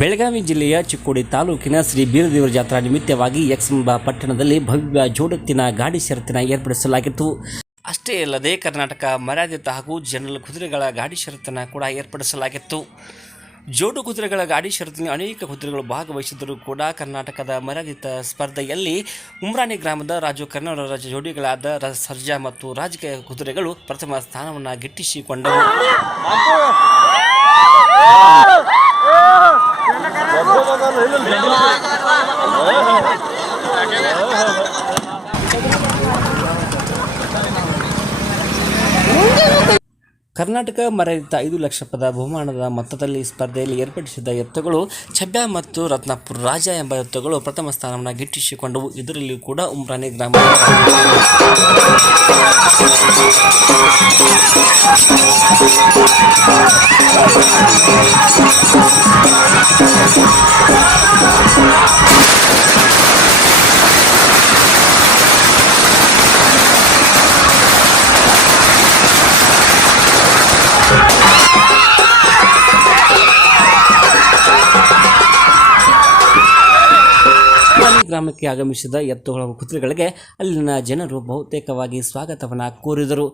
ಬೆಳಗಾವಿ ಜಿಲ್ಲೆಯ ಚಿಕ್ಕೋಡಿ ತಾಲೂಕಿನ ಶ್ರೀ ಬೀರದೇವರ ಜಾತ್ರಾ ನಿಮಿತ್ತವಾಗಿ ಎಕ್ಸ್ ಎಂಬ ಪಟ್ಟಣದಲ್ಲಿ ಭವ್ಯ ಜೋಡತ್ತಿನ ಗಾಡಿ ಷರತ್ತಿನ ಏರ್ಪಡಿಸಲಾಗಿತ್ತು. ಅಷ್ಟೇ ಅಲ್ಲದೆ ಕರ್ನಾಟಕ, ಮರ್ಯಾದಿತ ಹಾಗೂ ಜನರಲ್ ಕುದುರೆಗಳ ಗಾಡಿ ಷರತ್ತನ್ನು ಕೂಡ ಏರ್ಪಡಿಸಲಾಗಿತ್ತು. ಜೋಡು ಕುದುರೆಗಳ ಗಾಡಿ ಷರತ್ತಿನ ಅನೇಕ ಕುದುರೆಗಳು ಭಾಗವಹಿಸಿದ್ದರೂ ಕೂಡ ಕರ್ನಾಟಕದ ಮರ್ಯಾದಿತ ಸ್ಪರ್ಧೆಯಲ್ಲಿ ಉಮ್ರಾಣಿ ಗ್ರಾಮದ ರಾಜು ಕನ್ನಡ ಜೋಡಿಗಳಾದ ಸರ್ಜಾ ಮತ್ತು ರಾಜಕೀಯ ಕುದುರೆಗಳು ಪ್ರಥಮ ಸ್ಥಾನವನ್ನು ಗಿಟ್ಟಿಸಿಕೊಂಡವು. ಕರ್ನಾಟಕ ಮರೆಯುತ್ತ ಐದು ಲಕ್ಷ ಪದ ಬಹುಮಾನದ ಮೊತ್ತದಲ್ಲಿ ಸ್ಪರ್ಧೆಯಲ್ಲಿ ಏರ್ಪಡಿಸಿದ್ದ ಎತ್ತುಗಳು ಛಬ್ಯ ಮತ್ತು ರತ್ನಾಪುರ ರಾಜ ಎಂಬ ಎತ್ತುಗಳು ಪ್ರಥಮ ಸ್ಥಾನವನ್ನು ಗಿಟ್ಟಿಸಿಕೊಂಡವು. ಇದರಲ್ಲಿಯೂ ಕೂಡ ಉಮ್ರಾನಿ ಗ್ರಾಮದ ಗ್ರಾಮಕ್ಕೆ ಆಗಮಿಸಿದ ಎತ್ತುಗಳ ಕುದುರೆಗಳಿಗೆ ಅಲ್ಲಿನ ಜನರು ಬಹುತೇಕವಾಗಿ ಸ್ವಾಗತವನ್ನು ಕೋರಿದರು.